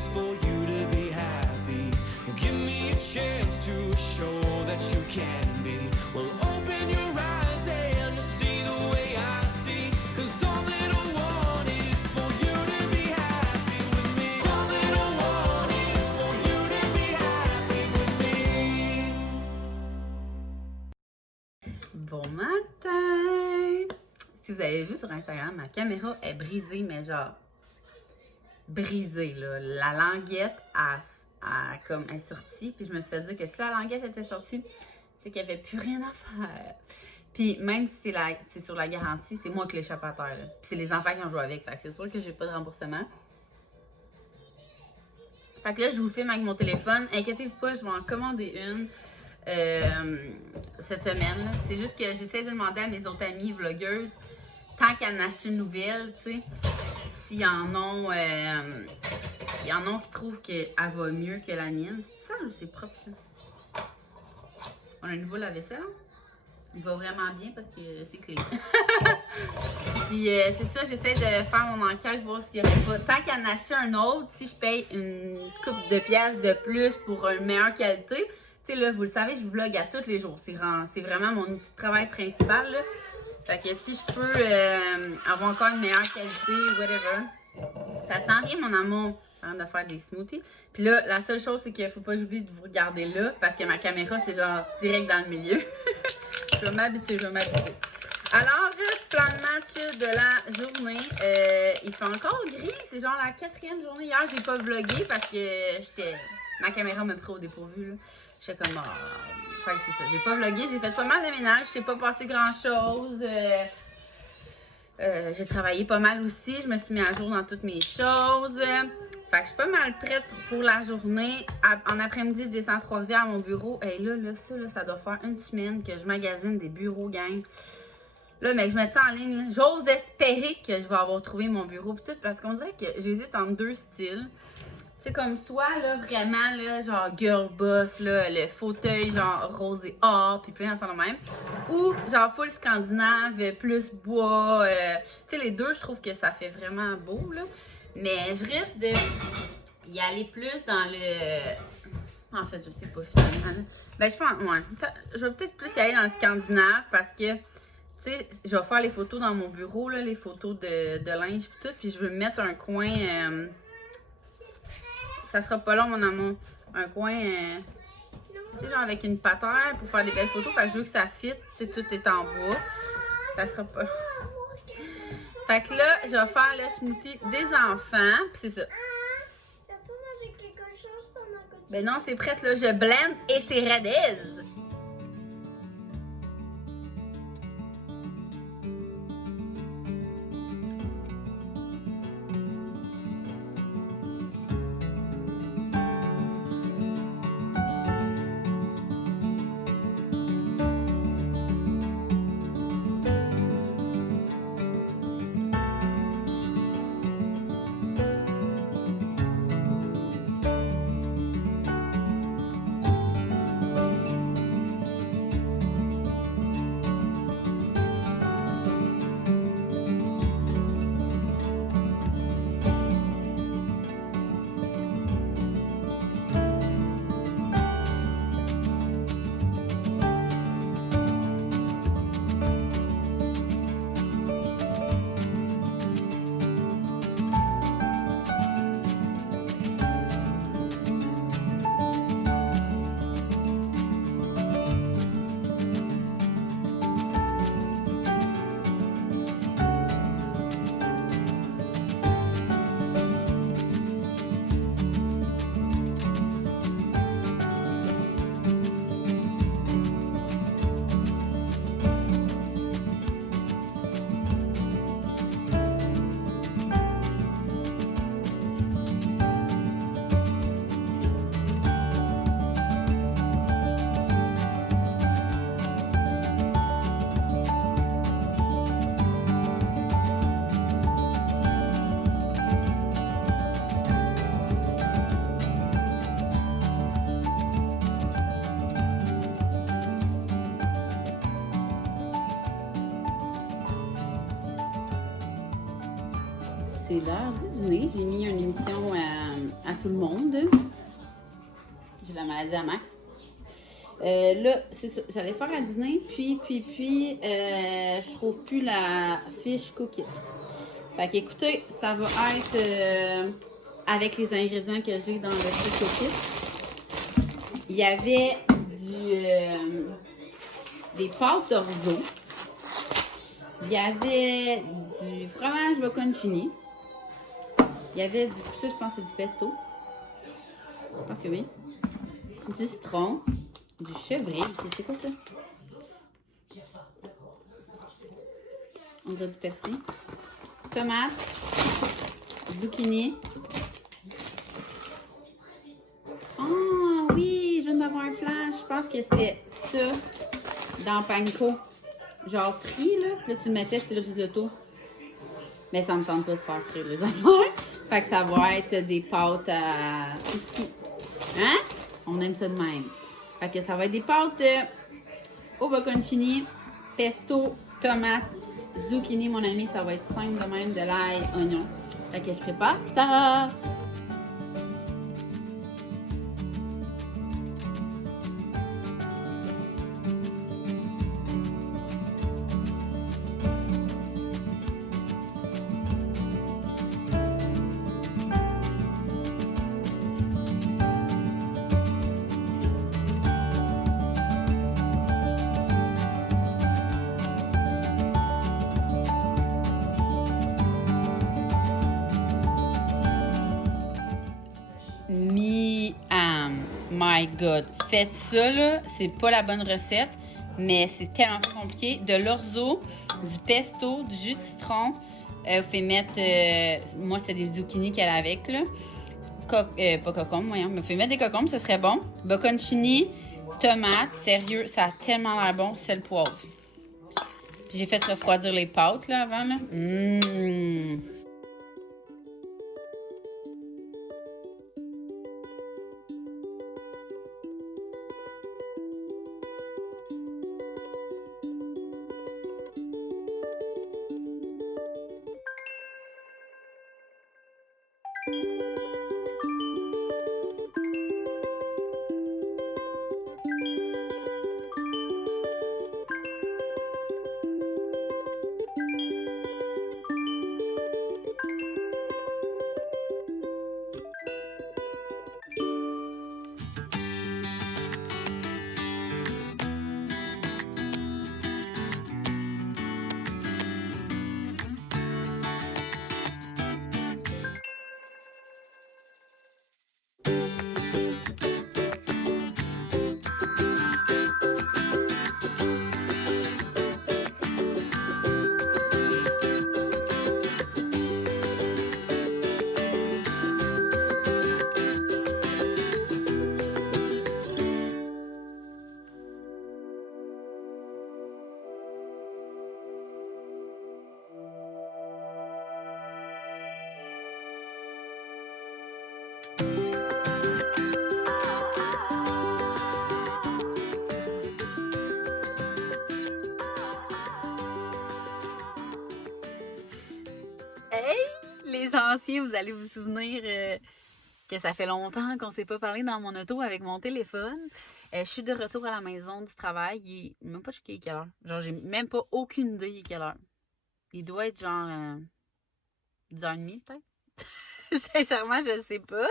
is for you to be happy. Give me a chance to show that you can be. Well, open your eyes and you'll see the way I see. 'Cause all that I want is for you to be happy with me. All that I want is for you to be happy with me. Bon matin! Si vous avez vu sur Instagram, ma caméra est brisée, mais genre brisée, là. La languette comme est sortie, puis je me suis fait dire que si la languette était sortie, c'est qu'il n'y avait plus rien à faire. Puis même si c'est sur la garantie, c'est moi qui l'échappe à terre, là. Puis c'est les enfants qui ont joué avec, fait que c'est sûr que j'ai pas de remboursement. Fait que là, je vous filme avec mon téléphone. Inquiétez-vous pas, je vais en commander une cette semaine. C'est juste que j'essaie de demander à mes autres amies vlogueuses, tant qu'elles en achètent une nouvelle, tu sais, s'il y en ont qui trouvent qu'elle va mieux que la mienne. C'est ça, c'est propre ça. On a un nouveau lave-vaisselle. Il va vraiment bien parce que c'est clean. Puis c'est ça, j'essaie de faire mon enquête, voir s'il n'y aurait pas. Tant qu'à en acheter un autre, si je paye une couple de piastres de plus pour une meilleure qualité, tu sais là, vous le savez, je vlog à tous les jours. C'est vraiment mon outil de travail principal, là. Fait que si je peux avoir encore une meilleure qualité, whatever. Ça sent bien, mon amour. Je suis en train de faire des smoothies. Puis là, la seule chose, c'est qu'il faut pas que j'oublie de vous regarder là, parce que ma caméra, c'est genre direct dans le milieu. Je vais m'habituer. Alors, plan de match de la journée. Il fait encore gris. C'est genre la 4e journée. Hier, j'ai pas vlogué parce que ma caméra me pris au dépourvu, là. J'étais comme... Fait que c'est ça. J'ai pas vlogué. J'ai fait pas mal de ménage. Je sais pas passé grand-chose. J'ai travaillé pas mal aussi. Je me suis mis à jour dans toutes mes choses. Fait que je suis pas mal prête pour la journée. En après-midi, je descends à Trois-Rivières à mon bureau. Et là, ça doit faire une semaine que je magasine des bureaux, gang. Là, mais je mets ça en ligne. J'ose espérer que je vais avoir trouvé mon bureau pis tout, parce qu'on dirait que j'hésite entre deux styles. Tu sais, comme soit, là, vraiment, là, genre girl boss, là, le fauteuil, genre rosé or, puis plein d'enfants de même. Ou, genre full scandinave, plus bois. Tu sais, les deux, je trouve que ça fait vraiment beau, là. Mais je risque de y aller plus dans le... En fait, je sais pas finalement. Ben, je pense, ouais. Je vais peut-être plus y aller dans le scandinave parce que, tu sais, je vais faire les photos dans mon bureau, là, les photos de linge et tout. Puis je veux mettre un coin... ça sera pas long, mon amour. Un coin, tu sais, genre avec une patère pour faire des belles photos. Fait que je veux que ça fit. Tu sais, tout est en bois. Ça sera pas... Fait que là, je vais faire le smoothie des enfants. Puis c'est ça. Tu peux manger quelque chose pendant que tu... Ben non, c'est prêt, là. Je blende et c'est ready. c'est l'heure du dîner. J'ai mis une émission à tout le monde. J'ai la maladie à Max. Là, c'est ça. J'allais faire à dîner, puis, je trouve plus la fiche cookit. Fait qu'écoutez, ça va être avec les ingrédients que j'ai dans le fiche cookit. Il y avait des pâtes d'orzo. Il y avait du fromage bocconcini. Il y avait ça, je pense que c'est du pesto. Je pense que oui. Du citron. Du chevril. C'est quoi ça? On dirait du persil. Tomate. Zucchini. Oh oui, je viens d'avoir un flash. Je pense que c'était ça dans panko. Genre frit, là. Puis là, tu le mettais sur le risotto. Mais ça me tente pas de faire frire les affaires. Fait que ça va être des pâtes à... Hein? On aime ça de même. Fait que ça va être des pâtes au bocconcini, pesto, tomate, zucchini, mon ami. Ça va être simple de même, de l'ail, oignon. Fait que je prépare ça. My God, faites ça là, c'est pas la bonne recette, mais c'est tellement pas compliqué. De l'orzo, du pesto, du jus de citron. Vous pouvez mettre, moi c'est des zucchini qu'elle a avec là. Pas cocombes, voyons, mais vous pouvez mettre des cocombes, ce serait bon. Bocconcini, tomate, sérieux, ça a tellement l'air bon, c'est le poivre. Puis j'ai fait refroidir les pâtes là avant là. Les anciens, vous allez vous souvenir que ça fait longtemps qu'on ne s'est pas parlé dans mon auto avec mon téléphone. Je suis de retour à la maison du travail. Il est même pas checké quelle heure. Genre, j'ai même pas aucune idée il est quelle heure. Il doit être genre 10h30 peut-être. Sincèrement, je sais pas.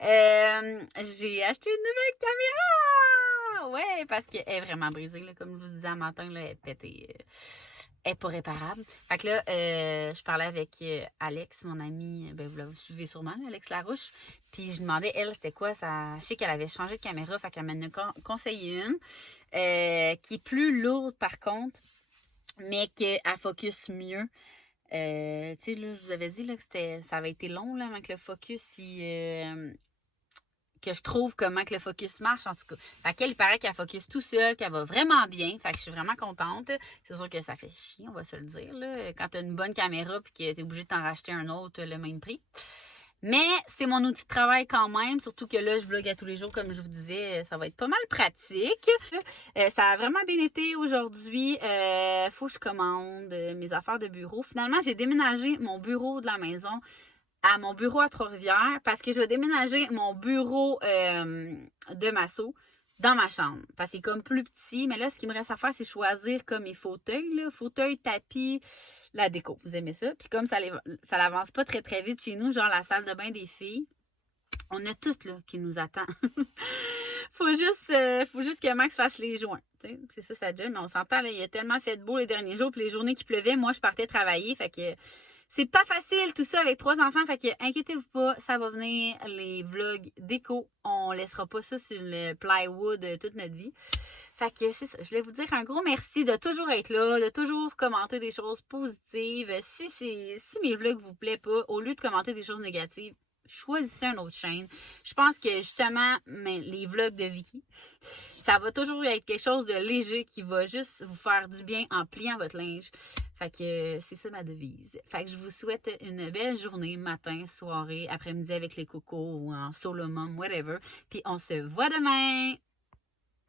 J'ai acheté une nouvelle caméra! Ouais, parce qu'elle est vraiment brisée. Là, comme je vous disais un matin, là, elle est pétée. Elle n'est pas réparable. Fait que là, je parlais avec Alex, mon amie, ben vous la suivez sûrement, Alex Larouche. Puis je demandais, elle, c'était quoi ça. Je sais qu'elle avait changé de caméra, fait qu'elle m'en a conseillé une qui est plus lourde par contre, mais qu'elle focus mieux. Tu sais, là, je vous avais dit là, que ça avait été long là, avec le focus. Que je trouve comment que le focus marche, en tout cas. Fait qu'elle, il paraît qu'elle focus tout seul, qu'elle va vraiment bien. Fait que je suis vraiment contente. C'est sûr que ça fait chier, on va se le dire, là, quand t'as une bonne caméra puis que t'es obligé de t'en racheter un autre le même prix. Mais c'est mon outil de travail quand même, surtout que là, je vlog à tous les jours, comme je vous disais, ça va être pas mal pratique. Ça a vraiment bien été aujourd'hui. Faut que je commande mes affaires de bureau. Finalement, j'ai déménagé mon bureau de la maison à mon bureau à Trois-Rivières parce que je vais déménager mon bureau de masso dans ma chambre. Parce que c'est comme plus petit. Mais là, ce qu'il me reste à faire, c'est choisir comme mes fauteuils. Là. Fauteuil, tapis, la déco. Vous aimez ça? Puis comme ça l'avance pas très très vite chez nous, genre la salle de bain des filles, on a tout là qui nous attend. faut juste que Max fasse les joints. C'est ça, ça job. Mais on s'entend, là, il a tellement fait beau les derniers jours. Puis les journées qui pleuvaient, moi, je partais travailler. Fait que c'est pas facile tout ça avec 3 enfants. Fait que inquiétez-vous pas, ça va venir. Les vlogs déco, on laissera pas ça sur le plywood toute notre vie. Fait que c'est ça. Je voulais vous dire un gros merci de toujours être là, de toujours commenter des choses positives. Si mes vlogs vous plaisent pas, au lieu de commenter des choses négatives, choisissez une autre chaîne. Je pense que justement, les vlogs de Vicky, ça va toujours être quelque chose de léger qui va juste vous faire du bien en pliant votre linge. Fait que c'est ça ma devise. Fait que je vous souhaite une belle journée, matin, soirée, après-midi avec les cocos ou en solo mom, whatever. Puis on se voit demain!